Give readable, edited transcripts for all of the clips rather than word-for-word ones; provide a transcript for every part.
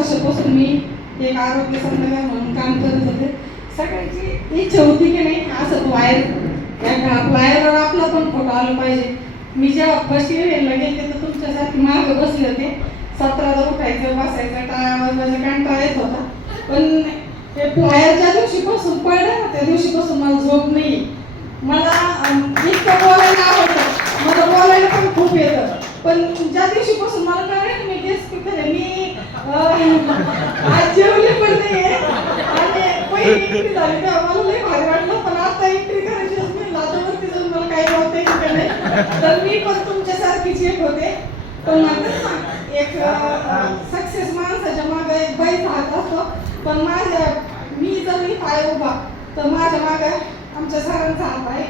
वर्षापासून मी एक आरोग्य सल्लागार म्हणून काम करत होते. सगळ्यांची इच्छा होती की नाही असं वायरवर आपला पण फोटो आला पाहिजे. मी जेव्हा फर्स्ट इयरला गेले तर तुमच्यासाठी मागं बसले होते. 17ला उठायचं बसायचं टाळ्या माझ्या कंटाळा येत होता. पण ते फ्लायर ज्या दिवशीपासून पडलं ना त्या दिवशीपासून मला झोप नाही. मला इतकं बोलायला आवडतं, मला बोलायला पण खूप येतं. पण ज्या दिवशीपासून मला कळलं मी गेस आहे मी आज जेवले पण नाही आणि पहिली एंट्री झाली तेव्हा मला लई भारी वाटलं. पण आता एंट्री करायची असं लाजवरती जाऊन मला काही बोलता येईल नाही. तर मी पण तुमच्यासारखीच एक होते. पण म्हणतात ना एक सक्सेस माणसाच्या मागे एक बाईचा हात असतो. पण मी जर मी पाय उभा तर माझ्या मागे आमच्या सरांचा हात आहे.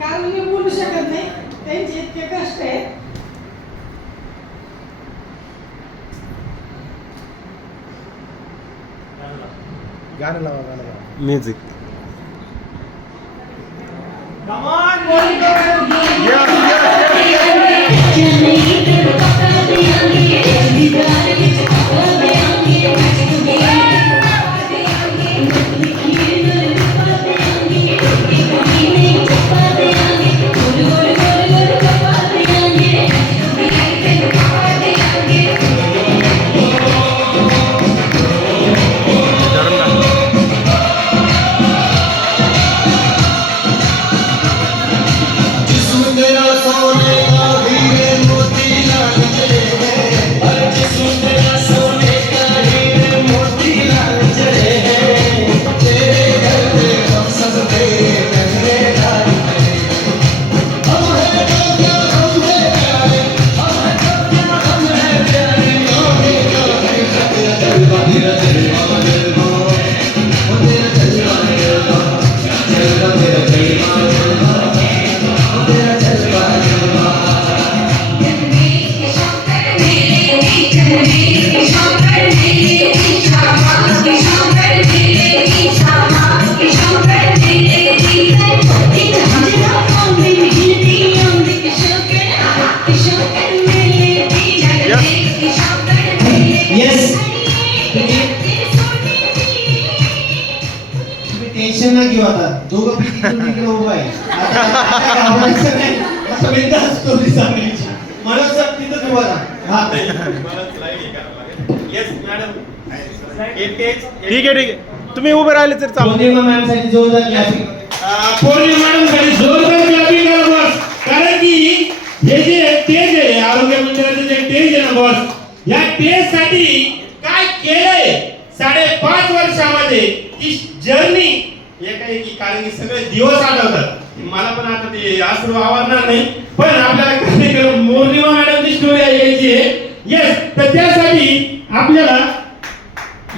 कारण मी बोलू शकत नाही, त्यांचे इतके कष्ट आहेत. गाणं लावा म्युझिक. टेन्शन ना घेऊ. आता दोघं पैकी उभं आहे असं बिनधास्त स्टोरी सांगायची. मला सर तिथंच उभा राहा. हा ठीक आहे तुम्ही उभे राहिले तर चालू. पौर्णिमा मॅम साठी जोरदार क्लॅपिंग. पौर्णिमा मॅडम साठी जोरदार क्लॅपिंग करा बॉस. कारण की हे जे स्टेज आहे आरोग्य मंदिराचं जे स्टेज आहे ना बॉस, या स्टेज साठी काय केलंय 5.5 वर्षामध्ये ही जर्नी एकाएकी. कारण की सगळे दिवस आठवतात. मला पण आता ते आश्रू आवडणार नाही, पण आपल्याला कार्यक्रम पौर्णिमा मॅडमची स्टोरी ऐकायची आहे. येस, तर त्यासाठी आपल्याला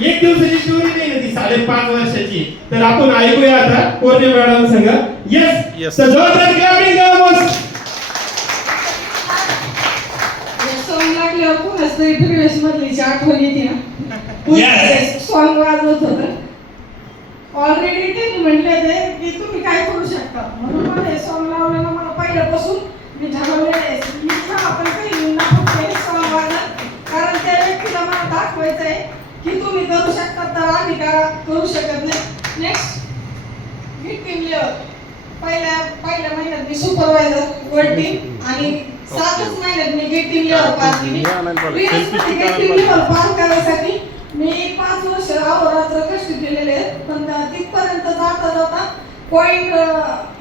एक दिवसाची स्टोरी नाही ना ती 5.5 वर्षाची. तर आपण ऐकूया आता पौर्णिमा मॅडम संग. येस, तर जोरदार क्लॅपिंग करा बॉस. सॉन्ग लागल्यावर कोणाच तरी प्रिव्हियस मधली आठवण येते ना. सॉन्ग वाजवत होतं. ऑलरेडी त्यांनी म्हटले ते की तुम्ही काय करू शकता म्हणून मला हे सॉन्ग लावलेलं मला पहिल्यापासून मी ठरवलेलं इच्छा आपण काही नफा सॉन्ग वाजत. कारण त्या व्यक्तीला मला दाखवायचं आहे की तुम्ही करू शकता तर आम्ही का करू शकत नाही. Next team level. पहिल्या महिन्यात मी सुपरवायझर वर्ल्ड टीम आणि 7च महिन्यात मी गेट टीम लेवल पार केली. गेट टीम लेवल पार करायसाठी मी 5 वर्ष अहोरात्र कष्ट केलेले आहेत. पण तिथपर्यंत जाता पॉईंट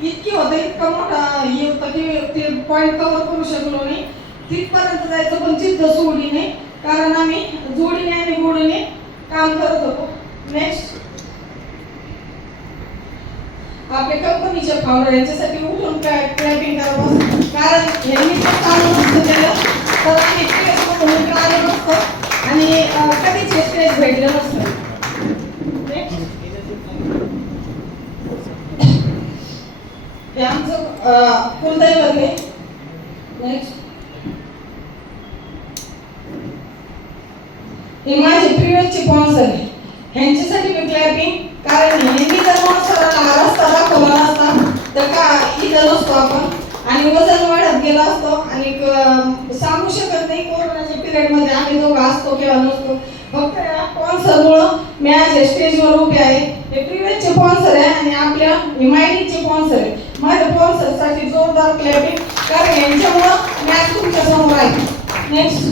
इतकी होतं, इतका मोठा हे होतं की ते पॉईंट कव्हर करू शकलो नाही. तिथपर्यंत जायचं पण जिद्द सोडली नाही. कारण आम्ही जोडीने आणि गोडीने काम करत होतो. नेक्स्ट आपल्या कंपनीच्या फाउंडर यांच्यासाठी उठून क्लॅपिंग करा. कारण यांनी चालू केलं तर आम्ही म्हणून आलो नसतो आणि कधीच स्टेज भेटलं नसतं. हे आमचं कुलदैवत आहे. नेक्स्ट हे माझे प्रिव्हियसचे स्पॉन्सर आहे. ह्यांच्यासाठी मी क्लॅपिंग. कारण यांनी जर सरांना हा रस्ता दाखवला नसता तर का इथं नसतो आपण आणि वजन वाढत गेला असतो आणि सामुष्य कोरोनाच्या पिरियडमध्ये आम्ही दोघं असतो किंवा नसतो, फक्त या स्पॉन्सरमुळं मी आज या स्टेजवर उभे आहे. हे प्रिव्हियसचे स्पॉन्सर आहे आणि आपल्या मायनीचे स्पॉन्सर आहे. माझ्या स्पॉन्सरसाठी जोरदार क्लॅपिंग, कारण यांच्यामुळं मी आज तुमच्या समोर आहे. नेक्स्ट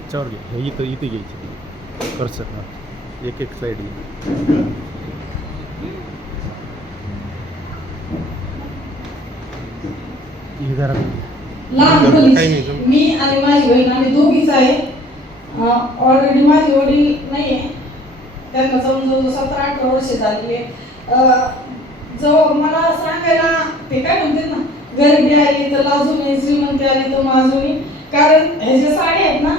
त्याच्यावर घे, हे इथं इथे घ्यायची कर्सर. हां, एक एक साईड घे. हे जरा लहान काही मुली नाही जमत. मी आणि माझी बहीण आम्ही दोघीच आहे. ऑलरेडी माझे वडील नाही आहे, त्यांना जवळजवळ 17-18 वर्ष झालेली आहे. जवळ मला सांगायला ते काय म्हणतात ना, गरिबी आली तर लाजून, श्रीमंती आली तर माजून. कारण हे जे साडी आहेत ना,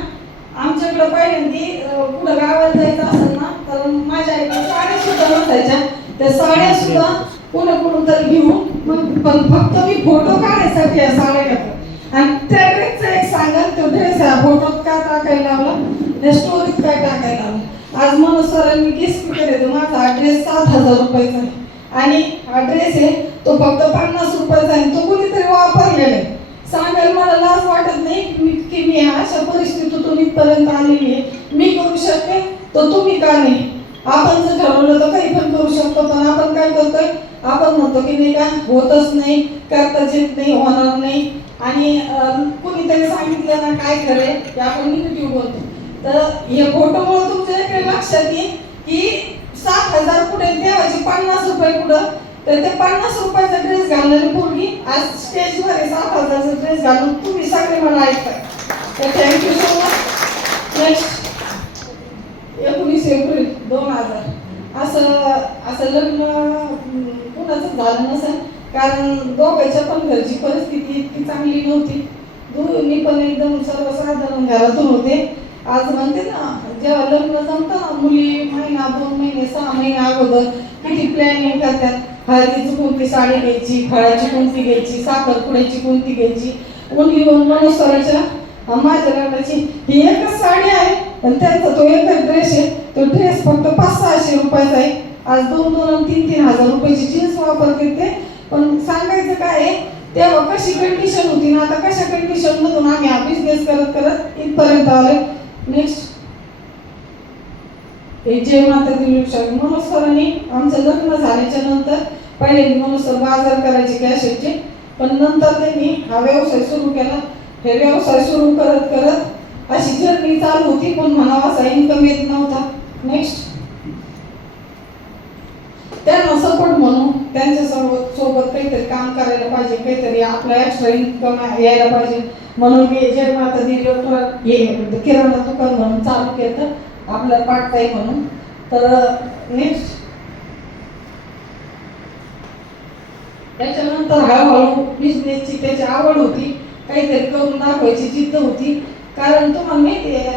आमच्याकडे पहिल्यांदा कुठं गावाला जायचं असेल ना, तर माझ्या आईला साड्या सुद्धा नसायच्या. त्या साड्या सुद्धा कुठं तरी घेऊन मग पण फक्त मी फोटो काढायसाठी या साड्या घेतो. आणि त्या ड्रेसचं एक सांगा, तो ड्रेस या फोटोत काय टाकायला लावला, त्या स्टोरीत काय टाकायला लावलं. आज मनोज सरांनी गिफ्ट केले, माझा हा ड्रेस 7,000 रुपयाचा आहे आणि हा ड्रेस आहे तो फक्त 50 रुपयाचा आहे. तो कोणीतरी वापरलेला आहे. सांगायला मला लाज वाटत नाही की मी अशा परिस्थितीतून इथपर्यंत आलेली आहे. मी करू शकते तर तुम्ही का नाही? आपण जर ठरवलं तर काही पण करू शकतो, पण आपण काय करतोय, आपण म्हणतो की नाही का होतच नाही, करताच येत नाही, होणार नाही. आणि कुणीतरी सांगितलं ना काय खरंय की आपण निगेटिव्ह बोलतो. तर हे फोटोमुळे तुमच्या इकडे लक्षात येईल की 7,000 कुठे देवाचे 50 रुपये कुठं. तर ते 50 रुपयाचा ड्रेस घालणारी मुलगी आज स्टेजवर 7,000चा ड्रेस घालून तुम्ही सगळे मला ऐकताय. तर thank you so much. Next 19 April 2000 असं लग्न कुणाचं झालं नसेल, कारण दोघांच्या पण घरची परिस्थिती इतकी चांगली नव्हती. दोन्ही पण एकदम सर्वसाधारण घरातून होते. आज म्हणते ना, जेव्हा लग्न जमतं ना, मुली महिना 2 महिने 6 महिने अगोदर किती प्लॅनिंग करतात. हळदीची कोणती साडी घ्यायची, फळाची कोणती घ्यायची, साखरपुड्याची कोणती घ्यायची. ओनली वन मनोज सरांच्या माझ्या लग्नाची ही एकच साडी आहे आणि त्यांचा तो एकच ड्रेस आहे. तो ड्रेस फक्त 500-600 रुपयाचा आहे. आज 2-2 आणि 3-3 हजार रुपयाची जीन्स वापरते ते. पण सांगायचं काय आहे, तेव्हा कशी कंडिशन होती ना, आता कशा कंडिशन मधून आम्ही हा बिझनेस करत करत इथपर्यंत आलोय. नेक्स्ट जय माता दी. मनोज सरांनी आमचं लग्न झाल्याच्या नंतर पहिले मनोज सर बाजार करायचे कॅशेटचे, पण नंतर त्यांनी हा व्यवसाय सुरू केला. हे व्यवसाय सुरू करत करत अशी जर्नी चालू होती, पण म्हणावा असा इन्कम येत नव्हता. नेक्स्ट त्यांना सपोर्ट म्हणून त्यांच्या सोबत काहीतरी काम करायला पाहिजे, काहीतरी आपला एक्स्ट्रा इन्कम यायला पाहिजे म्हणून मी जय माता दी किराणा दुकान म्हणून चालू केलं आपलं पार्ट टाइम म्हणून. तर नेक्स्ट त्याच्यानंतर हळूहळू बिझनेसची त्याची आवड होती, काहीतरी करून दाखवायची जिद्द होती. कारण तुम्हाला माहिती आहे,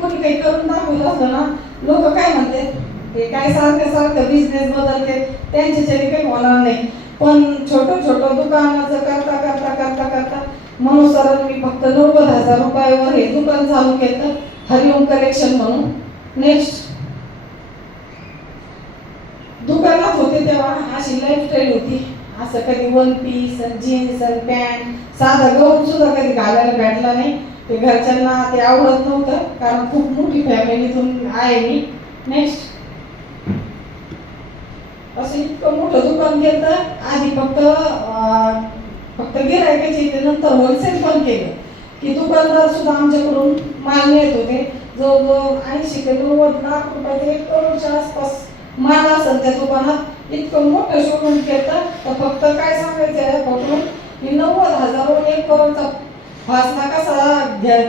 कोणी काही करून दाखवलं असलं ना, लोक काय म्हणतात, ते काय सारखं बिझनेस बदलते, त्यांच्याच्याने काही होणार नाही. पण छोटं दुकानाचं करता मनोज सरांनी फक्त 90,000 रुपयावर हे दुकान चालू केलं, हरिओम कलेक्शन म्हणून. नेक्स्ट दुकानात होते तेव्हा अशी लाईफस्टाईल होती, असं कधी 1 पीस जीन्स पॅन्ट साधा गाऊन सुद्धा कधी घालायला भेटला नाही. ते घरच्यांना ते आवडत नव्हतं, कारण खूप मोठी फॅमिलीतून आहे मी. नेक्स्ट असं इतकं मोठं दुकान केलं. आधी फक्त गिरायकाचे इथे, नंतर होलसेल पण केलं की दुकानदार सुद्धा आमच्याकडून माल नेत होते. जवळजवळ 80 ते 90 लाख रुपयाचे 1 करोडच्या आसपास माल असेल त्या दुकानात. इतकं मोठं शोरूम केलं. तर फक्त काय सांगायचं आहे फोटोन की 90,000वर 1 करोडचा फासला कसा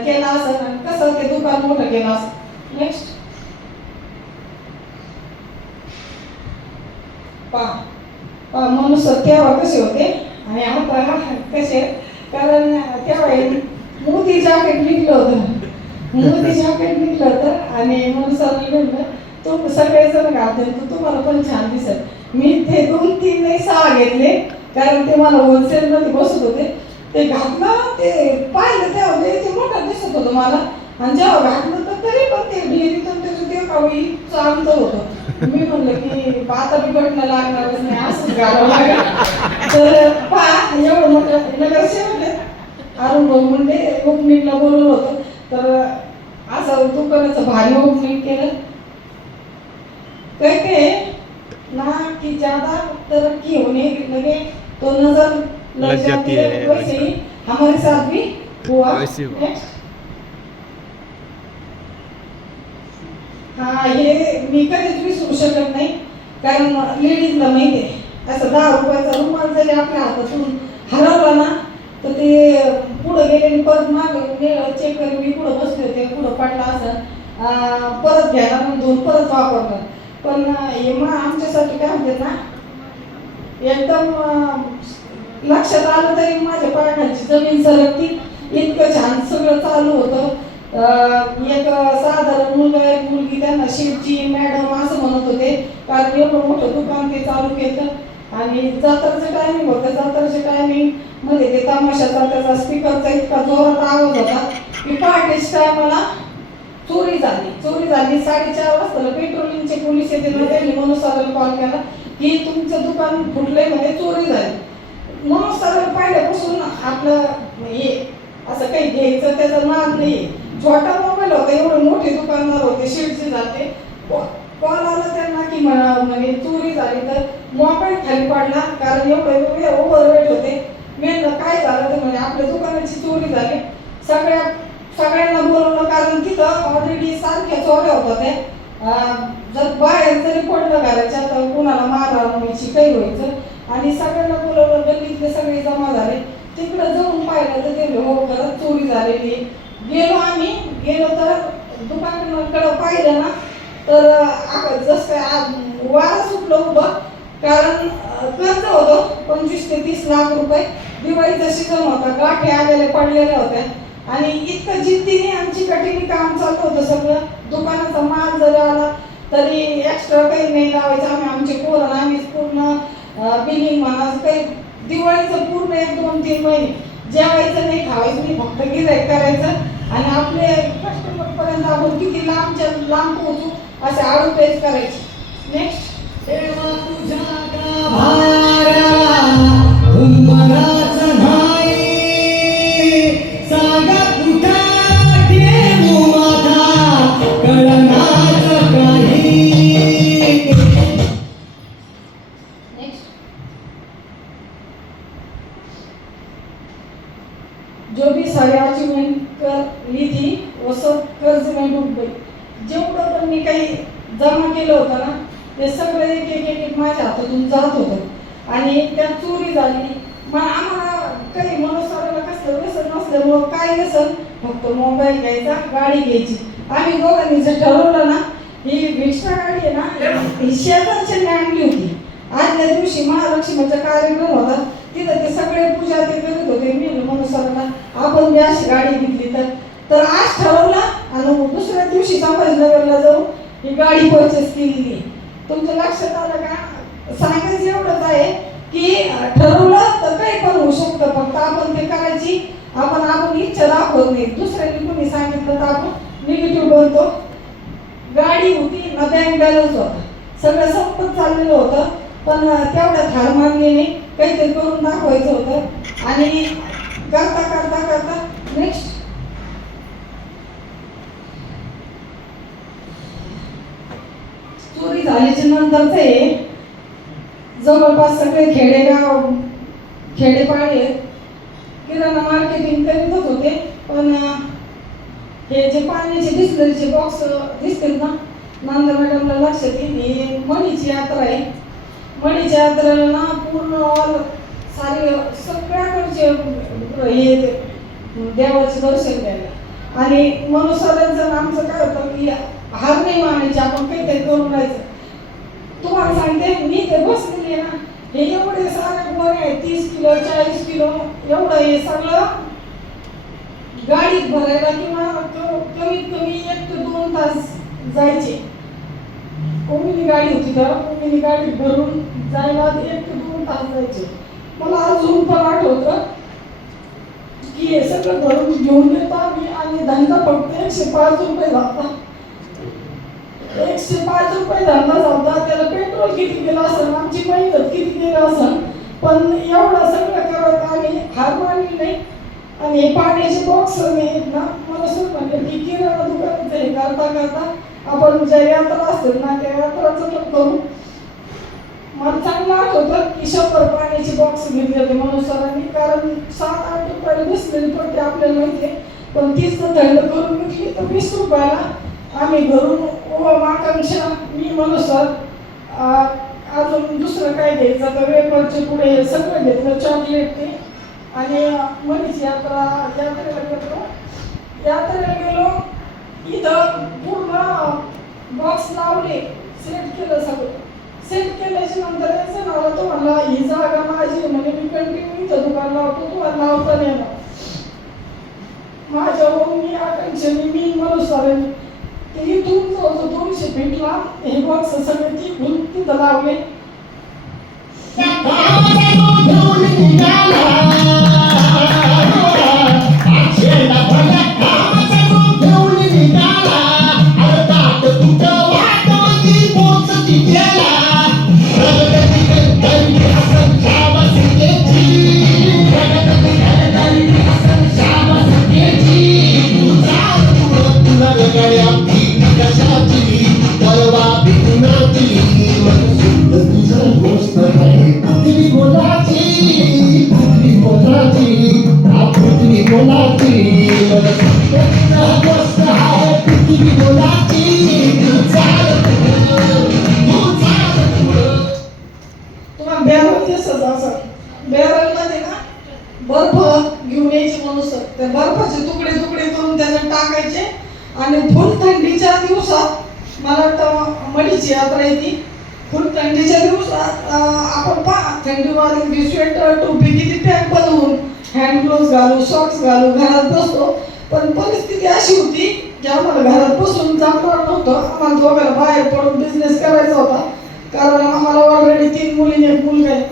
केला असेल आणि कसं ते दुकान मोठं केलं असेल. नेक्स्ट मनोज सर तेव्हा कसे होते आणि आता कसे, कारण तेव्हा मोदी जॅकेट निघलं होतं आणि मनोज सरने म्हणलं तो सगळेजण घालते तर तुम्हाला पण छान दिसत. मी ते 2, 3 नाही 6 घेतले, कारण ते मला होलसेलमध्ये बसत होते. ते घातलं, ते पाहिलं तेव्हा ते मोठं दिसत होतं मला, आणि जेव्हा घातलं तर तरी पण ते डेअरीतून त्याचं ते कावळीचं अंतर होतं. मी म्हणलं की आता बिघडणं लागणारच नाही, असंच घालावं लागेल. तर पहा एवढं मोठं नगरसेवक आहेत अरुण भाऊ म्हणजे ओपनिंगला बोलवलं होतं, तर असं दुकानाचं भारी ओपनिंग केलं. कहते ना कि ज्यादा तरक्की होने लगे तो नजर लग जाती है, वैसे ही हमारे साथ भी हुआ. वैसे हुआ. Next. हा हे मी कधीच विसरू शकत नाही, कारण लेडीजला माहिती आहे असं 10 रुपयाचा रुमाल जरी आपल्या हातातून हरवला ना तर ते पुढे गेले परत मागे चेक करून मी पुढे बसले होते, पुढे पडला असं परत घ्यायला म्हणून परत वापरणार. पण हे मग आमच्यासाठी काय म्हणतात ना एकदम लक्षात आलं तरी माझ्या पायाखालची जमीन सरकती, इतकं छान सगळं चालू होतं. एक साधारण मुलगा एक मुलगी त्यांना शिवची मॅडम असं म्हणत होते, कारण एवढं मोठं दुकान ते चालू केलं. आणि जत्राचं टायमिंग होतं, जत्राच्या टायमिंग मध्ये ते तमाशाचा त्याचा स्पीकरचा इतका जोरात आवाज होता की पहाटेच्या टायमाला चोरी झाली. 4:30 वाजता पेट्रोलिंगचे पोलीस येते ना, त्यांनी मनोज सरांना कॉल केला की तुमचं दुकान फुटलंय मध्ये चोरी झाली. मनोज सरांना पहिल्यापासून आपलं हे असं काही घ्यायचं त्याचा नाद नाही, छोटा मोबाईल होता, एवढे मोठे दुकानदार होते शेडचे जाते. कॉल आला त्यांना की म्हणे चोरी झाली, तर मोबाईल खाली पडला कारण एवढे ओव्हरवेट होते. मेन काय झालं तर म्हणजे आपल्या दुकानाची चोरी झाली. सगळ्यांना बोलवलं कारण तिथं ऑलरेडी सारख्या चोऱ्या होत्या त्या. जर बाहेर जरी पडलं घराच्या तर कोणाला मारायची काही व्हायचं. आणि सगळ्यांना बोलवलं, गल्लीतले सगळे जमा झाले. तिकडं जाऊन पाहिलं तर ते हो खरंच चोरी झालेली. गेलो तर दुकानाकडे पाहिलं ना तर जसं वारं सुटलं उभं, कारण कर्ज होतं 25 ते 30 लाख रुपये. दिवाळीचा सीझन होता, गाठी आलेल्या पडलेल्या होत्या आणि इतकं जिद्दीने आमची कठीण काम चालू होतं. सगळं दुकानाचा माल जरी आला तरी एक्स्ट्रा काही नाही लावायचं. आमचे पोरं आम्हीच पूर्ण बिलिंग म्हणा काही दिवाळीचं पूर्ण 1-2-3 महिने जेवायचं नाही, खावायचं नाही, फक्त गिऱ्हाईक करायचं आणि आपले कस्टमर पर्यंत आपण किती लांब पोहोचू असे ॲडव्हर्टाईज करायचे. नेक्स्ट. जो भी सारी अचीवमेंट कर ली थी वो सब कर्ज में डूब गई. जेवढं पण मी काही जमा केलं होतं ना ते सगळं एक माझ्या हातातून जात होतं आणि त्या चोरी झाली. मग आम्हाला काही मनोज सरांना कसलं व्यसन नसल्यामुळं काय व्यसन, फक्त मोबाईल घ्यायचा, गाडी घ्यायची. आम्ही दोघांनी जर ठरवलं ना ही विक्स्टा गाडी आहे ना ही शेजारच्यांनी आणली होती. आदल्या दिवशी महालक्ष्मीचा कार्यक्रम होता, तिथं ते सगळे पूजा ते करत होते. मी मनोज सरांना आपण बी अशी गाडी घेतली तर आज ठरवलं आणि दुसऱ्या दिवशी संभाजीनगरला जाऊन ही गाडी परचेस केलेली. तुमच्या लक्षात आलं का? सांगायचं एवढंच आहे की ठरवलं तर काही पण होऊ शकतं, फक्त आपण ते करायची आपण इच्छा दाखवत नाही. दुसऱ्यांनी कोणी सांगितलं तर आपण निगेटिव्ह बनतो. गाडी होती ना, बँक बॅलन्स होता, सगळं संपत चाललेलं होतं, पण तेवढ्यात हार मानली नाही, काहीतरी करून दाखवायचं होतं आणि करता करता करता नेक्स्ट. चोरी झाल्याच्या नंतरच हे जवळपास सगळे खेडेपाडे किराणा मार्केटिंग करीतच होते. पण हे जे पाण्याचे बिस्लरीचे बॉक्स दिसतील ना, नंदा मॅडमला लक्षात येईल ही मणीची यात्रा आहे. मणीच्या यात्रेला ना पूर्ण ऑल सारे सगळ्याकडचे हे देवाचे दर्शन घ्यायला. आणि मनोज सरांचं आमचं काय होतं की हार नाही मानायची, आपण काहीतरी करून राहायचं. तुम्हाला सांगते मी ते बसलेली आहे ना, हे एवढे सारे गोळे आहे 30 किलो 40 किलो एवढं हे सगळं गाडीत भरायला किंवा कमीत कमी 1 ते 2 तास जायचे. ओमिनी गाडी होती तर ओमिनी गाडी भरून जायला 1 ते 2 तास जायचे. मला अजून पण आठवतं की हे सगळं भरून घेऊन येतो आम्ही आणि धंदा फक्त 105 रुपये लागतात. ₹105 धंदा झाला, त्याला पेट्रोल किती गेलं असेल, आमची मेहनत किती गेलं असेल, पण एवढं सगळं करत आम्ही हार मानली नाही. आणि पाण्याचे बॉक्स ना मला असं म्हणलं की किराणा दुकानाचं हे करता करता आपण ज्या यात्रा असतील ना त्या यात्राचं पण करू. मला चांगलं आठवतं की 100 पाण्याचे बॉक्स घेतले होते मनोज सरांनी, कारण 7-8 रुपयाला बसलेली पडते आपल्याला माहिती आहे, पण तीच जर थंड करून विकली तर 20 रुपयाला आम्ही घरून आकांक्षा मी मनोज सर अजून दुसरं काय घ्यायचं तर वेफरचे पुढे हे सगळं घेतलं, चॉकलेट ते. आणि मनीच यात्रेला गेलो इथं पूर्ण बॉक्स लावले, सेट केलं सगळं. सेट केल्याच्या नंतर याचं नाव तो म्हणला ही जागा माझी, म्हणजे मी कंटिन्यू इथं दुकान लावतो, तुम्हाला लावता नाही येणार. माझ्यावरून मी आकांक्षाने मी मनोज सरांनी ते इथून जवळजवळ 200 फीटला हे बॉक्स सगळे तिथं लावले. बॅरलमध्ये ना बर्फ घेऊन यायचे माणूस, त्या बर्फाचे तुकडे तुकडे करून त्याच्यात टाकायचे आणि फुल थंडीच्या दिवसात मला वाटतं मडीची यात्रा येते. फुल थंडीच्या दिवसात आपण पहा थंडी वाजली स्वेटर टोपी किती पॅक बनवून हँड ग्लोव्स घालू सॉक्स घालू घरात बसतो, पण परिस्थिती अशी होती की आम्हाला घरात बसून जमणार नव्हतं. आम्हाला दोघांना बाहेर पडून बिझनेस करायचा होता, कारण आम्हाला ऑलरेडी 3 मुली एक मुलगा आहे.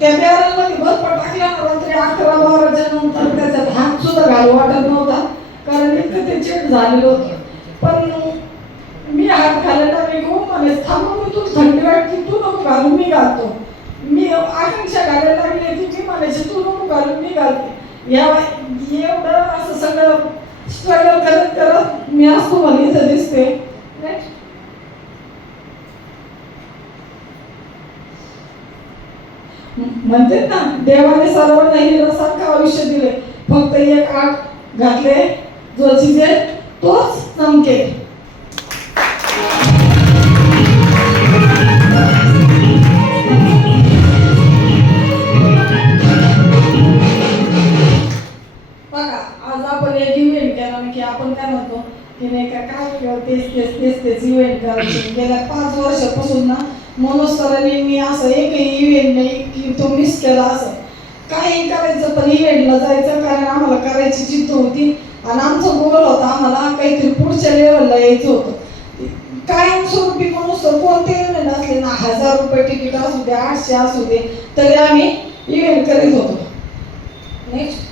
त्या बॅरलमध्ये बर्फ टाकल्यावर रात्री 11-12च्या नंतर त्याच्यात हात सुद्धा घालू वाटत नव्हता, कारण इतकं ते चेट झालेलं होतं. पण मी हात घालायला निघू म्हणे थांबा, मी तुला थंडी वाटते तू नको घालू मी घालतो. मी आकांक्षा घालायला लागली ती मी म्हणायची तू नको घालू मी घालते. एवढं असं सगळं स्ट्रगल करत करत मी असतो मला इथं दिसते. म्हणते ना देवाने सर्वांना हिरासारखं आयुष्य दिले, फक्त एक आग घातले जो चिजे तोच चमके. बघा आज आपण एक इव्हेंट केला की आपण काय म्हणतो की नाही का काय तेच इव्हेंट करायचे. गेल्या 5 वर्षापासून ना मनोज सरांनी मी असं एकही इव्हेंट नाही की तो मिस केला. असं काही करायचं पण इव्हेंटला जायचं, कारण आम्हाला करायची जिद्द होती आणि आमचा गोल होता आम्हाला काहीतरी पुढच्या लेवलला यायचं होतं. कायमस्वरूपी मनोज सर कोणते इव्हेंट असले ना 1000 रुपये तिकीट असू दे 800 असू दे तरी आम्ही इव्हेंट करीत होतो. नेक्स्ट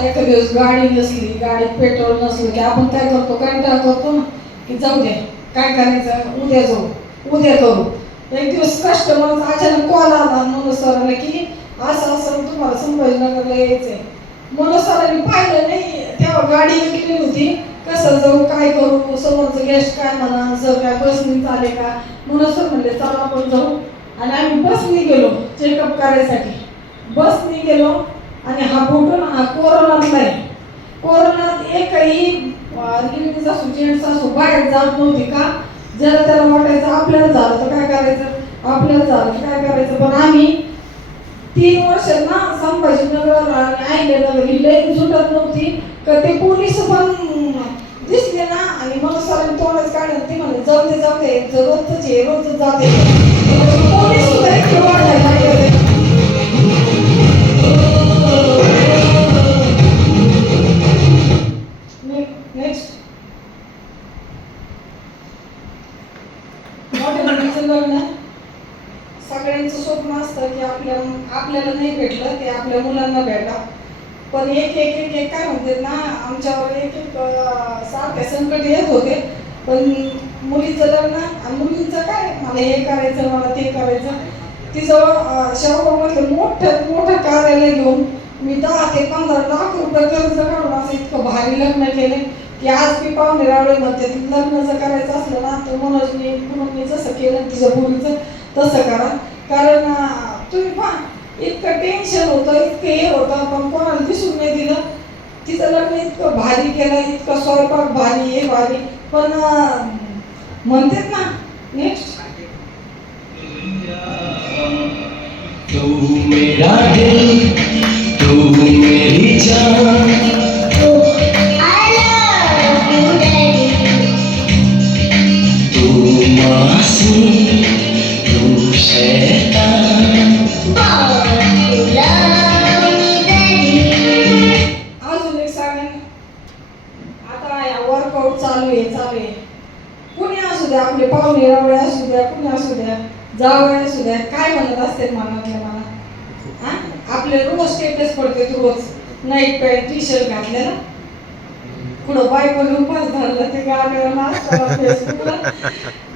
एका दिवस गाडी नसली, गाडीत पेट्रोल नसलं की आपण काय करतो, कंटाळा करतो ना की जाऊ दे काय करायचं उद्या जाऊ उद्या करू. एक दिवस कस्टमरचा अचानक कॉल आला मनोज सरांना की असं असं तुम्हाला संभाजीनगरला यायचंय. मनोज सरांनी पाहिलं नाही तेव्हा गाडी विकलेली होती, कसं जाऊ काय करू, समोरचं गेस्ट काय म्हणा, जर काय बसनी चाले का. मनोज सर म्हणले चला आपण जाऊ आणि आम्ही बसनी गेलो चेकअप करायसाठी. बसनी गेलो आणि हा फोटो ना हा कोरोनातला आहे. कोरोनात एकही लेडीज असो जेंट्स असो बाहेर जात नव्हती का, जरा त्याला वाटायचं आपल्याला झालं तर काय करायचं, आपल्याला झालं तर काय करायचं. पण आम्ही 3 वर्ष ना संभाजीनगर आणि अहिल्यानगर ही लाईन सुटत नव्हती का ते पोलीस पण दिसले ना आणि मला सरांनी तोंडच काढलं. ते म्हणे जाऊ दे रोजच आहे रोजच जाते. पोलीस सुद्धा इतके वाढायला लागले. नेक्स्ट लग्न सगळ्यांचं स्वप्न असतं की पण एक एक एक एक काय म्हणते ना, आमच्यावर एक एक सारखे संकट येत होते. पण मुलीचं लग्न आणि मुलींचं काय, मला हे करायचं, मला ते करायचं. तिचं शाहूमध्ये मोठं कार्यालय घेऊन मी 10 ते 15 लाख रुपये कर्ज काढून असं इतकं भारी लग्न केले की आज मी पाहुणे रावळे म्हणते, लग्न जर करायचं असलं ना तर म्हणून जसं केलं तिच्या मुलीचं तसं करा. कारण तुम्ही पहा, इतकं टेन्शन होतं, इतकं हे होतं, पण कोणाला दिसून नाही दिलं. तिचं लग्न इतकं भारी केलं, इतकं स्वयंपाक भारी, हे भारी. पण म्हणतात ना, नेक्स्ट तू मेरा दिल, तू मेरी जान, I love you daddy. तू मासूम, तू शैतान, but you love me daddy. अजून एक सांगेन, आता वर्कआउट चालू आहे. कुणी असू द्या, आपले पाहुणे रावळे असू द्या, कुणी असू द्या, जावळे असू द्या, काय म्हणत असते मनातल्या मला, हा आपले रोज स्टेटस पडते, रोज नाईट पॅन्ट टी शर्ट घातले ना, पुढं बायकोने उपास धरला ते गाड्यावर नाचताना फेसबुकला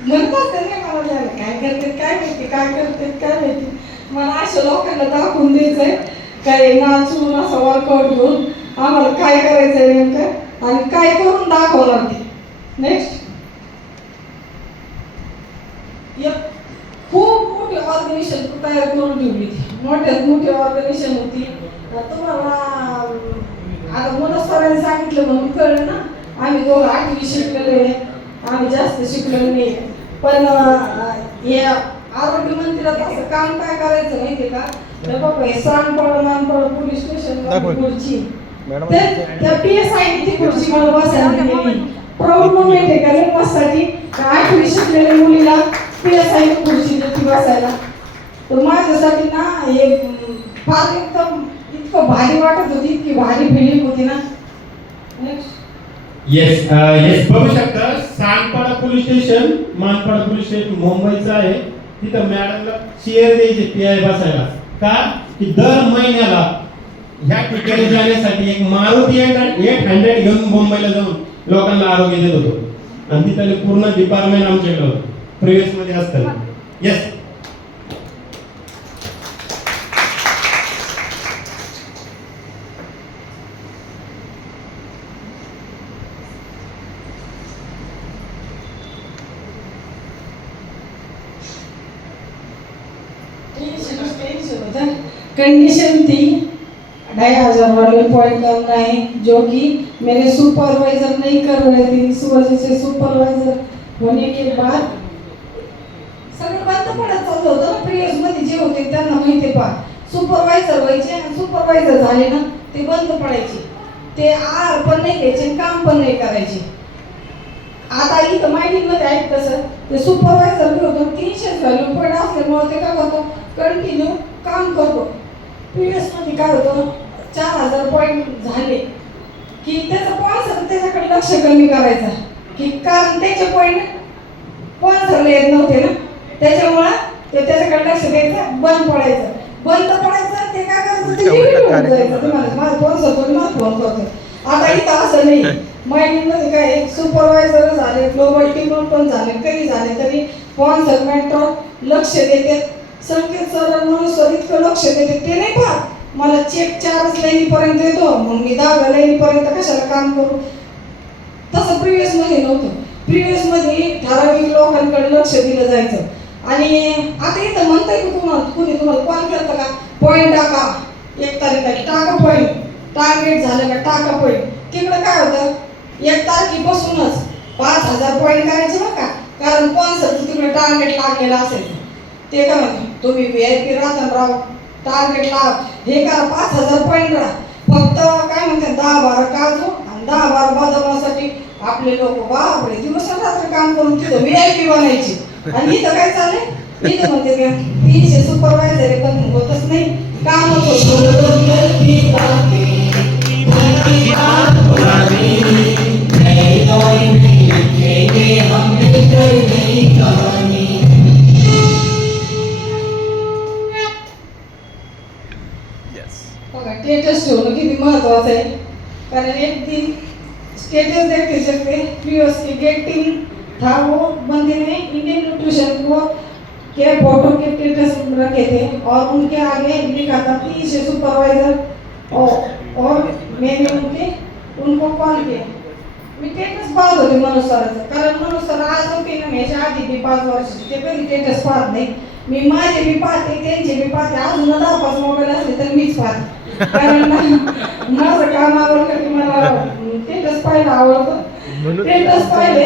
म्हणत असते नाही मला, काय करते काय माहिती, काय करते काय माहिती. मला अशा लोकांना दाखवून द्यायचंय काय नाचून असं वर्कआउट घेऊन आम्हाला काय करायचंय नेमकं आणि काय करून दाखवणार ते. नेक्स्ट, खूप मोठी ऑर्गनायझेशन तयार करून ठेवली, मोठ्यात मोठी ऑर्गनायझेशन होती. तुम्हाला आता मला सरांनी सांगितलं म्हणून कळलं ना, आम्ही दोघं 8वी शिकलेलो आहे, आम्ही जास्त शिकलेलो नाही. पण हे आरोग्य मंदिरात असं काम काय करायचं माहितीये का, तर बघा हे सांगपळ पोलीस स्टेशन खुर्ची, त्या PSI ती खुर्ची मला बसायला दिली. प्राऊड मोमेंट आहे का लेडीजसाठी, 8वी शिकलेल्या मुलीला PSI खुर्ची देते बसायला. तर माझ्यासाठी ना हे फार एकदम इतकं भारी वाटत होती, इतकी भारी फिलिंग होती ना. येस येस, बघू शकता Sangpada police station, Manpada police station मुंबईचं आहे. तिथं मॅडमला चेअर द्यायचे PI बसायला, का की दर महिन्याला ह्या ठिकाणी जाण्यासाठी एक मारुती 800 घेऊन मुंबईला जाऊन लोकांना आरोग्य देत होतो. आणि तिथले पूर्ण डिपार्टमेंट आमच्याकडे होतं प्रिव्हियस मध्ये असताना. येस, कंडीशन थी 2500 वाले पॉइंट करना है, जो कि मेरे सुपरवाइजर नहीं कर रहे थे. इस वजह से सुपरवाइजर होने के बाद सगळं बंद पडत चाललं होतं ना. प्रिव्हियस मध्ये जे होते त्यांना माहिती पहा, सुपरवायझर व्हायचे आणि सुपरवायझर झाले ना ते बंद पडायचे, ते आर पण नाही घ्यायचे, काम पण नाही करायचे. आता इथं मायनिंग मध्ये आहेत कसं, ते सुपरवायझर बी होतो, 300 व्हॅल्यू पॉईंट असल्यामुळे ते काय करतो, कंटिन्यू काम करतो. प्रिव्हियस मध्ये काय होतं, 4000 पॉईंट झाले की त्याचा स्पॉन्सर त्याच्याकडे लक्ष कमी करायचा, की कारण त्याचे पॉईंट स्पॉन्सरला येत नव्हते ना, त्याच्यामुळं ते त्याच्याकडे लक्ष द्यायचं, बंद पडायचं. ते काय करायचं, ते डिलीट होऊन जायचं. तुम्हाला माझं स्पॉन्सर कोणी मला फोन करतो. आता इथं असं नाही, मायनिंग मध्ये काय सुपरवायझर झाले, ग्लोबल टीम पण झाले, कधी झाले तरी स्पॉन्सर मेट्रो लक्ष देते. संकेत सर म्हणून इतकं लक्ष देते, ते नाही पाहत मला चेक 4 लाईनीपर्यंत येतो, मग मी 10 लाईनीपर्यंत कशाला काम करू. तसं प्रिव्हियस मध्ये नव्हतं. प्रिव्हियस मध्ये ठराविक लोकांकडे लक्ष दिलं जायचं. आणि आता इथं म्हणताय की कुणी तुम्हाला कॉल करतं का, पॉईंट टाका, 1 तारखेला टाका पॉईंट, टार्गेट झालं का टाका पॉईंट. तिकडं काय होतं, 1 तारखेपासूनच 5000 पॉईंट करायचे बरं का, कारण स्पॉन्सरचं तिकडे टार्गेट लागलेलं असेल. ते काय म्हणतो, तुम्ही VIP राहता राव, टार्गेट लाव, हे करा, 5000 पॉईंट राहा. फक्त काय म्हणते 10-12 काजू आणि 10-12 बदामासाठी आपले लोक बापरे दिवस रात्र काम करून तिथं VIP बनायचे. आणि इथं काय चाललंय, इथं म्हणते का 300 सुपरवायझर पण होतच नाही, काम बघा स्टेटस ठेवणं किती महत्वाचं. महत्वाचं आहे, कारण एक दिन स्टेटस देखते सकते प्रियोस के गेटिंग था वो बंदे ने इंडियन न्यूट्रिशन को के फोटो के स्टेटस रखे थे और उनके आगे लिखा था प्लीज सुपरवाइजर और मैंने उनको कॉल किया. मी स्टेटस पाहत होते मनोज सरांचं, कारण मनोज सर आज होते ना याच्या आधी मी 5 वर्षाची, ते कधी स्टेटस पाहत नाही. मी माझे बी पाहते, त्यांचे बी पाहते, अजून 10-5 मोबाईल असले तर मीच पाहते, कारण माझं काम आवडतं की मला स्टेटस पाहायला आवडतं. स्टेटस पाहिले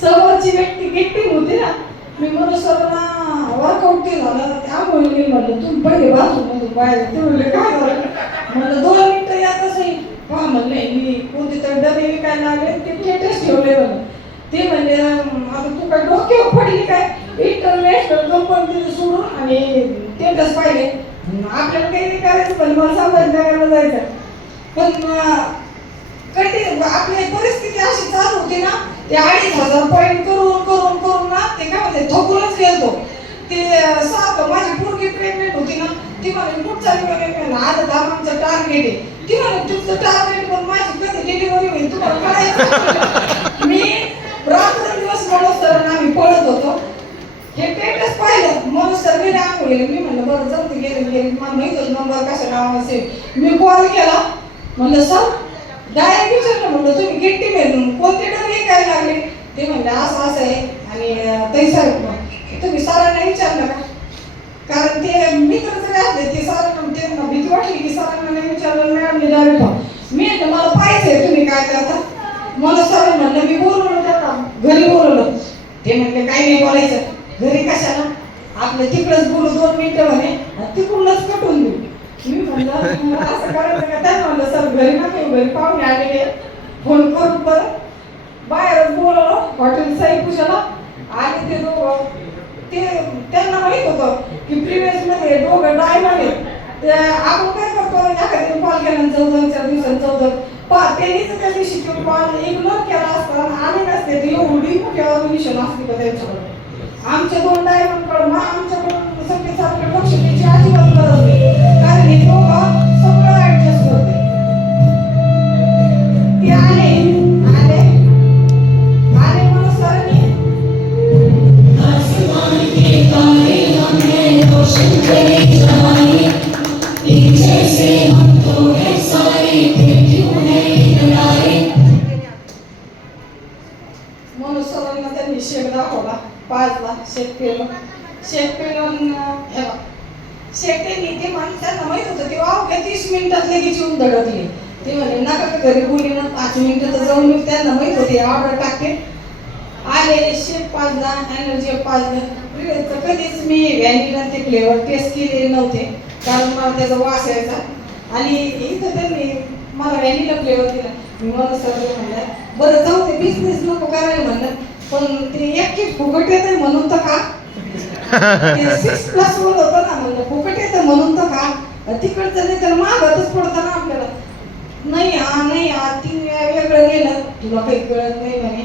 समोरची व्यक्ती गिफ्टिंग होती ना, मी मनोज सरांना वर्कआउट केलं ना, त्यामुळे मी म्हणलं तुम्ही पहिले बाथरूममधून बाहेर, ते म्हणले काय झालं, म्हणलं 2 मिनिटं यातच नाही. पहा म्हणले मी कोणते तर डबे विकायला लागले, ते स्टेटस ठेवले म्हणून. ते म्हणजे आता तू काय डोक्यावर पडली काय, इंटरनॅशनल कंपनी सोडून आणि स्टेटस पाहिले. आपल्याला काही नाही करायचं, पण मला संभाजीनगरला जायचं. पण कधी आपली परिस्थिती अशी चालू होती ना, ते 2,500 पॉईंट करून ना, ते काय म्हणते थकूनच गेलतो. ते सारखं माझी पोरगी प्रेग्नेंट होती ना, ती म्हणे पुढचा आता आमचं टार्गेट आहे. ती म्हणे तुमचं टार्गेट पण माझी कधी डिलिव्हरी होईल तुम्हाला कळायचं. मी रात्रंदिवस मनोज सरांना आम्ही पळत होतो. हे स्टेटस पाहिलं, मनोज सर गेले आंघोळ गेले. मी म्हणलं बरं जाऊ दे, गेले मला माहित होतं नंबर कशा नावाचा आहे. मी कॉल केला, म्हणलं सर डायरेक्ट विचारलं, म्हणलं तुम्ही गिफ्टी मेरून कोणते डबे काय लागले. ते म्हणले असं आहे. आणि तरी साहेब तुम्ही सरांना विचारलं का, कारण ते मित्र जरी असले ते सरांना त्यांना भीती वाटली की सरांना नाही विचारलं, मॅडमने डायरेक्ट मी म्हणलं मला पाहिजे तुम्ही काय करता. मला सर म्हणलं मी बोलवलं त्यांना, घरी बोलवलं. ते म्हणले काही नाही बोलायचं, घरी कशाला, आपलं तिकडंच बोलू 2 मिनिटं म्हणे, तिकडूनच कटून देऊ. मी म्हणलं असं करायचं का. त्यांना म्हणलं सर घरी नका येऊ, घरी पाहुणे आलेले, फोन करून बरं बाहेरच बोलवलं हॉटेल साईपूजाला. आणि ते दोघं ते त्यांना माहित होतं की प्रिव्हियस मध्ये दोघं डायमंड आहेत. ते आपण काय करतो, एखाद्याने कॉल केला 14 दिवसांनी 14 त्यांनीच त्या दिवशी तो कॉल इग्नोर केला असता, आले नसते ते एवढी मोठी ऑर्गनायझेशन असली का त्यांच्याकडे. आमच्या 2 डायमंडकडे आमच्याकडून सगळेच आपलं लक्ष द्यायची अजिबात गरज नाही, कारण हे दोघं सगळं ऍडजस्ट करते. ते आले म्हणून सरांनी म्हणून सरांना त्यांनी शेक दाखवला. 5ला शेक पेलं शेक त्यांनी ते त्यांना माहित होतं. ते अवघ्या 30 मिनिटात लगेच येऊन धडकले. ते म्हणे नका का घरी बोली ना, 5 मिनिटं तर जाऊन मी, त्यांना माहित होते ऑर्डर टाकते. आले शेक 5ला, एनर्जी 5ला. कधीच मी व्हॅनिला ते फ्लेवर टेस्ट केलेले नव्हते, कारण मला त्याचा वास यायचा. आणि इथं त्यांनी मला व्हॅनिला फ्लेवर दिला. मी मला सगळं म्हणलं बरं जाऊ ते बिझनेस नको करायला म्हणलं, पण ते एक फुकट येत म्हणून तर का 6+1 होतं ना, म्हणलं फुकट येतं म्हणून तर का, तिकडचं नाही तर मागतच पडतं ना आपल्याला. नाही हा 3 वेळा वेगळं गेलं, तुला काही कळत नाही म्हणे.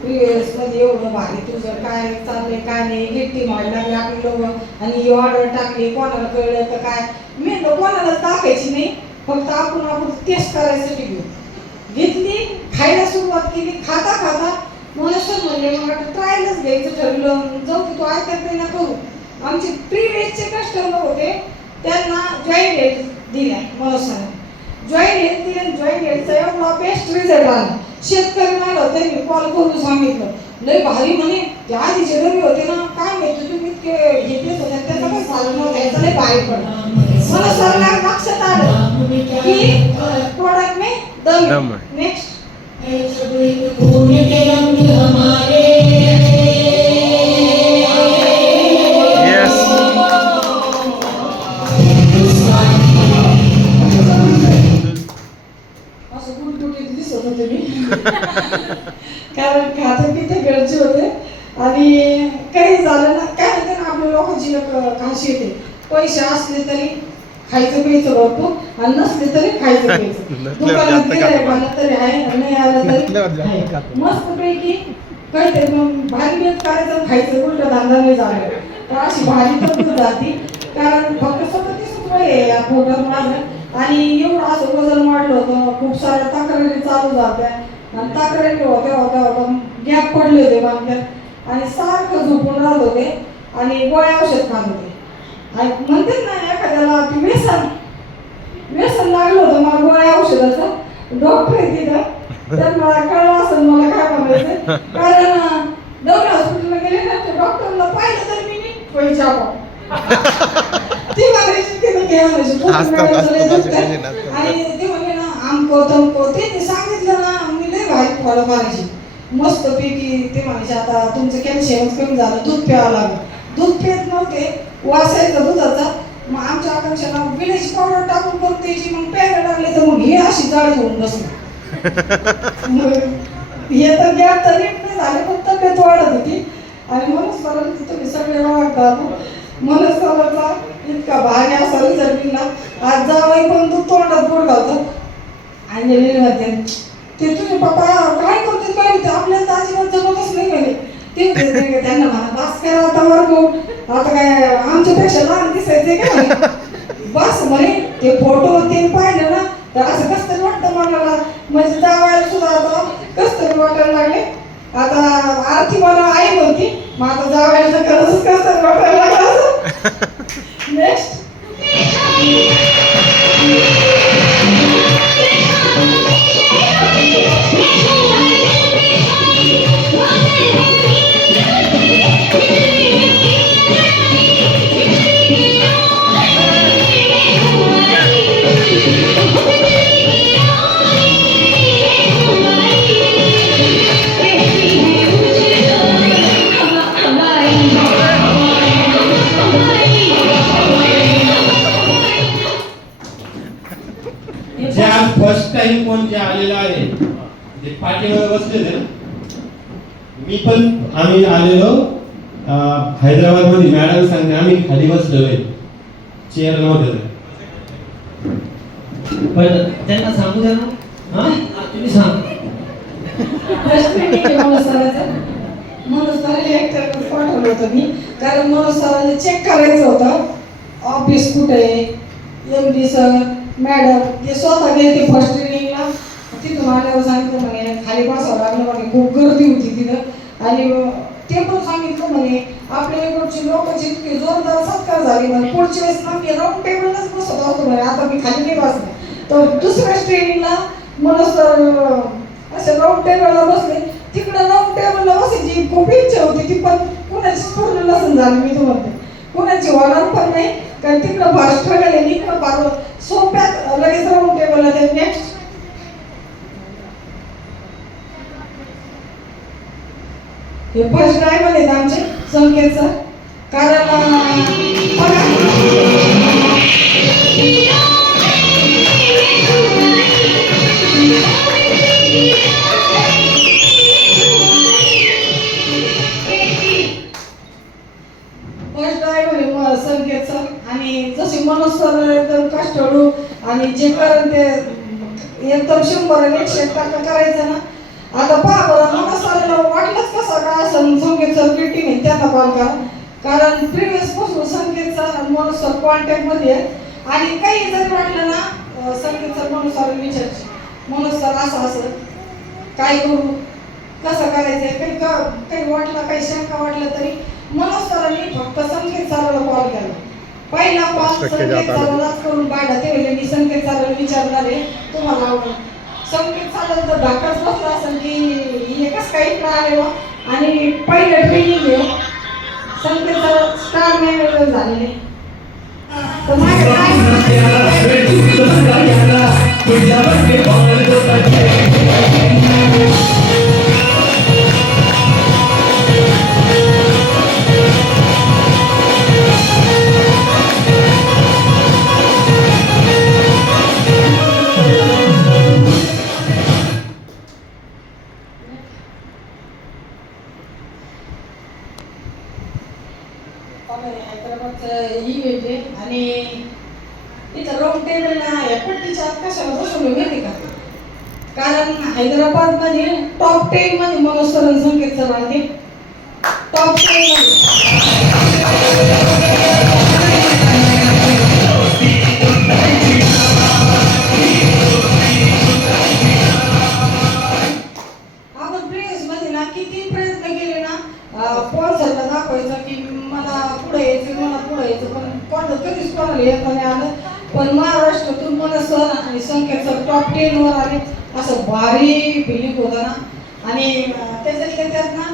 प्रिव्हियस मध्ये एवढं भारी तुझं काय चाललंय काय नाही, गिफ्टी व्हायला लागले आपली लोक आणि ऑर्डर टाकली, कोणाला कळलं तर काय. मी कोणालाच टाकायची नाही, फक्त आपण टेस्ट करायसाठी घेतली, खायला सुरुवात केली. खाता मला सर म्हणले मग आता ट्रायलच घ्यायचं ठरलं, जाऊ की तू ऐकत नाही ना करू. आमचे प्रिव्हियसचे कस्टमर होते, त्यांना जॉईंट हेड दिल्या. मला सांग जॉईंट हेड दिले, जॉईंट हेडचा एवढा बेस्ट रिझल्ट आला. शेतकरी मला त्यांनी कॉल करून सांगितलं लय भारी म्हणे, ते आधीचे डबे होते ना काय माहिती तुम्ही इतके घेतलेच होते, त्याचा काही झालं नव्हतं, याचा लय भारी पडला. मला सरला लक्षात आलं की प्रोडक्ट में दम है. नेक्स्ट असं गुटगुटीत दिसत होते मी, कारण खाते पिते गरजे होते. आणि काही झालं ना काय म्हणते ना आपल्या लोकांची खाशी येते, पैसे असले तरी खायचं प्यायचं भरपूर आणि नसले तरी खायचं प्यायचं. दुकानात गेलं मला तरी आहे, नाही आलं तरी मस्त पैकी काहीतरी मग भारी बेत करायचं खायचं, उलट धंदा नाही झालं तर अशी भारी पण जाती. कारण फक्त 37 वय आहे या पोटात माझं, आणि एवढं असं वजन वाढलं होतं, खूप साऱ्या तक्रारी चालू झाल्या आणि तक्रारी होत्या गॅप पडले होते मानक्यात आणि सारखं झोपून राहत होते आणि गोळ्या औषध खात होते. आणि म्हणते ना एखाद्याला ती व्यसन लागलं होतं मला गोळ्या औषधाचं. डॉक्टर आहे तिथं, तर मला कळलं असेल मला काय म्हणायचं. कारण डॉक्टर हॉस्पिटलला गेले ना तर डॉक्टरला पाहिलं तर मी नीट पैसे ती म्हणायची तिथं घ्या म्हणायची आणि ते म्हणले ना आमको तमको ते सांगितलं ना मी लय भारी फळं मारायची मस्त पैकी. ते म्हणायचे आता तुमचं कॅल्शियमच कमी झालं, दूध प्यावं लागलं. दूध पित नव्हते, वासायचा दुधाचा. मग आमच्या आकांक्षाला विलायची पावडर टाकून करून द्यायची, मग प्यायला लागले तर मग हे अशी जाळी होऊन बसली. हे तर गॅप तर नीट नाही झाले पण तब्येत वाढत होती. आणि म्हणून सरांनी तुम्ही सगळे वाढतात म्हणून सरांचा इतका भारी असा रिझल्ट निघला. आज जावई पण दूध तोंडात गोड घालतात आणि म्हणते ते तुझे पप्पा काय करते काय होते आपल्याला अजिबात जमतच नाही म्हणे. ते त्यांना म्हणा बस करा आता वर्क आता काय आमच्यापेक्षा लहान दिसायचे काय बस म्हणे. ते फोटो ते पाहिलं ना तर असं कसं तरी वाटतं मनाला, म्हणजे जावायला सुद्धा आता कसं तरी वाटायला लागले. आता आरती मला आई म्हणती मग आता जावायला तर खरंच कसं तरी वाटायला लागलं. नेक्स्ट जे आज फर्स्ट टाइम कोण जे आलेलं आहे ते पाठीवर बसलेले. मी पण आम्ही आलेलो हैदराबाद मध्ये मॅडम सांगते आम्ही खाली बसलोय चेअर नव्हते. पण त्यांना सांगू द्या ना. हा तुम्ही सांग. मनोज सरांनी ऍक्टर पाठवलं होतं मी, कारण मनोज सरांनी चेक करायचं होतं ऑफिस कुठे आहे. MD सर मॅडम ते स्वतः गेले फर्स्ट ट्रेनिंगला. तिथून आल्यावर सांगितलं म्हणे खाली बसावं लागलं म्हणे, खूप गर्दी होती तिथं. आणि ते पण सांगितलं म्हणे आपल्या इकडची लोकांची इतकी जोरदार सत्कार झाली म्हणे पुढच्या वेळेस आम्ही राऊंड टेबललाच बसत असतो म्हणे, आता मी खाली नाही बसले. तर दुसऱ्या ट्रेनिंगला मनोज सर असे राऊंड टेबलला बसले. तिकडं राऊंड टेबलला बसायची खूप इच्छा होती, ती पण कुणाची पूर्ण नसून झाली. मी तुम्हाला कुणाची होणार पण नाही, कारण तिकडं फार स्ट्रगल आहे. इकडं फार सोप्यात लगेच राऊंड टेबलला ते नेक्स्ट हे फर्स्ट ड्रायव्हर आहेत आमचे संकेत सर. कारण फर्स्ट ड्रायव्हर संकेत सर. आणि जसे मनोज सर एकदम कष्टाळू आणि जे करण ते एकदम 100% करायचं ना. आता पहा बरं मनोज सरांना वाटलंच कसं काय असं संकेत सर मीटिंग आहे त्यांना कॉल करा, कारण प्रिव्हियस पासून संकेत सर आणि मनोज सर कॉन्टॅक्ट मध्ये आहे. आणि काही जरी वाटलं ना संकेत सर मनोज सर विचारायचे मनोज सर असं असं काय करू कसं करायचंय, काही वाटलं काही शंका वाटलं तरी मनोज सरांनी फक्त संकेत सराला कॉल केला. पहिला कॉल संकेत सरालाच करून पाहिला. ते म्हणजे मी संकेत सराला विचारणार आहे तुम्हाला आवडेल. संकेत सराला तर धाकाच बसला असेल की एकच काही आले आणि पहिलं ट्रेनिंग आहे संकेत सर स्टार मॅनेजर झालेले. तर माझं हैदराबादचं इव्हेंट आहे आणि इथं राऊंड टेबलला या पट्टीच्या कशाला बसवलं माहिती का, कारण हैदराबादमध्ये टॉप 10 मध्ये मनोज सर संकेत सर आले. टॉप 10 मध्ये आम्हाला येताना आलं, पण महाराष्ट्रातून मला सर आणि संकेत सर टॉप 10 वर आले. असं भारी फिलिंग होतं ना. आणि त्याच्यातल्या त्यात ना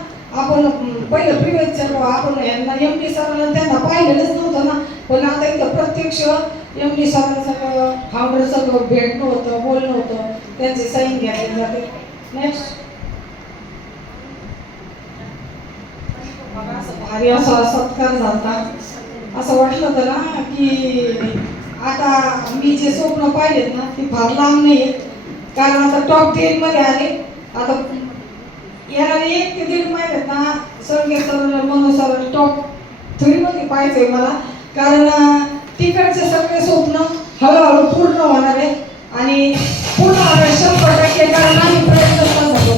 आपण पहिलं प्रिव्हियस आपण यांना MD सरांना त्यांना पाहिलेलंच नव्हतं ना, पण आता इथं प्रत्यक्ष MD सरांना सगळं फाउंडर सगळं भेटणं होतं, बोलणं होतं, त्यांचे साईन घ्यायला जाते. नेक्स्ट मला असं भारी असा सत्कार झाला. असं वाटलं होतं ना की आता मी जे स्वप्न पाहिलेत ना ते फार लांब नाही आहेत, कारण आता टॉप 10 मध्ये आले. आता येणारे 1 ते 1.5 महिन्यात ना संकेत सर मनोज सर टॉप 3 मध्ये पाहिजे मला, कारण तिकडचे सगळे स्वप्न हळूहळू पूर्ण होणार आहे आणि पूर्ण होणार 100%, कारण आम्ही प्रयत्न करत होतो.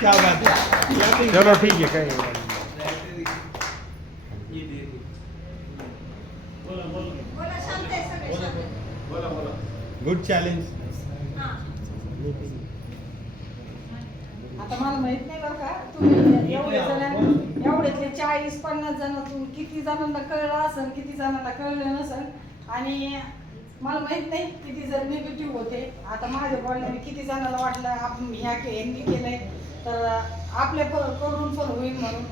क्या बात है. चलो ठीक आहे काय गुड चॅलेंज. आता मला माहित नाही बरं का, तुम्ही एवढ्यातले 40-50 जणातून किती जणांना कळलं असेल, किती जणांना कळलं नसेल. आणि मला माहित नाही किती जण निगेटिव्ह होते. आता माझ्या बोलण्याने किती जणांना वाटलं आपण यांनी केलंय तर आपल्या कडून पण होईल म्हणून.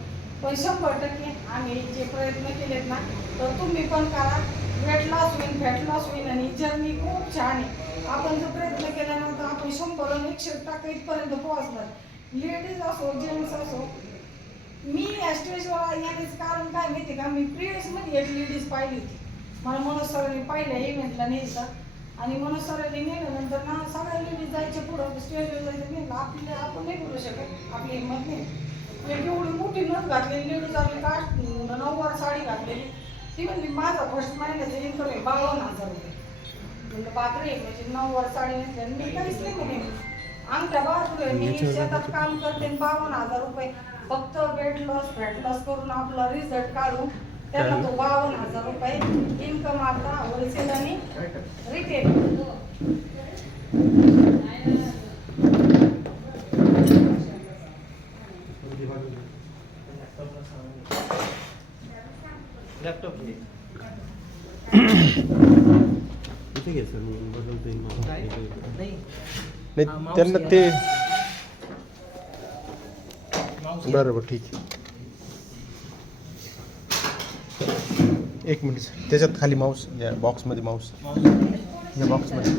पण 100% आम्ही जे प्रयत्न केलेत ना तर तुम्ही पण करा. वेट लॉस होईल, फॅट लॉस होईल आणि जर्नी खूप छान आहे. आपण जर प्रयत्न केल्यानंतर आपण 100% इथपर्यंत पोहोचणार. लेडीज असो जेंट्स असो. मी या स्टेजवर येण्याचं कारण काय माहिती का, मी प्रिव्हियसमध्ये एक लेडीज पाहिली होती. मला मनोज सरांनी पहिल्या इव्हेंटला न्यायचं आणि मनोज सरांनी नेल्यानंतर ना सगळ्या लेडीज जायचे पुढं स्टेजवर जायचं. मी आपण नाही बोलू शकत, आपली हिंमत नाही. एक एवढी मोठी नथ घातलेली लेडीज आपली कास्ट 9वार साडी घातलेली. ती म्हणली माझा फर्स्ट महिन्याचा इन्कम आहे 52,000 रुपये. म्हणजे बापरे, म्हणजे 9वार साडी नेसल्याने मी काहीच नाही म्हणे. आमच्या बाजूला मी शेतात काम करते 52,000 रुपये फक्त वेट लॉस फॅट लॉस करून आपला रिझल्ट काढून त्यांना तो 52,000 रुपये इन्कम आपला होलसेल आणि रिटेल. लॅपटॉप इथे घे सर, नाही त्यांना ते बरोबर ठीक आहे. 1 मिनिट सर, त्याच्यात खाली माऊस, या बॉक्समध्ये माऊस, या बॉक्समध्ये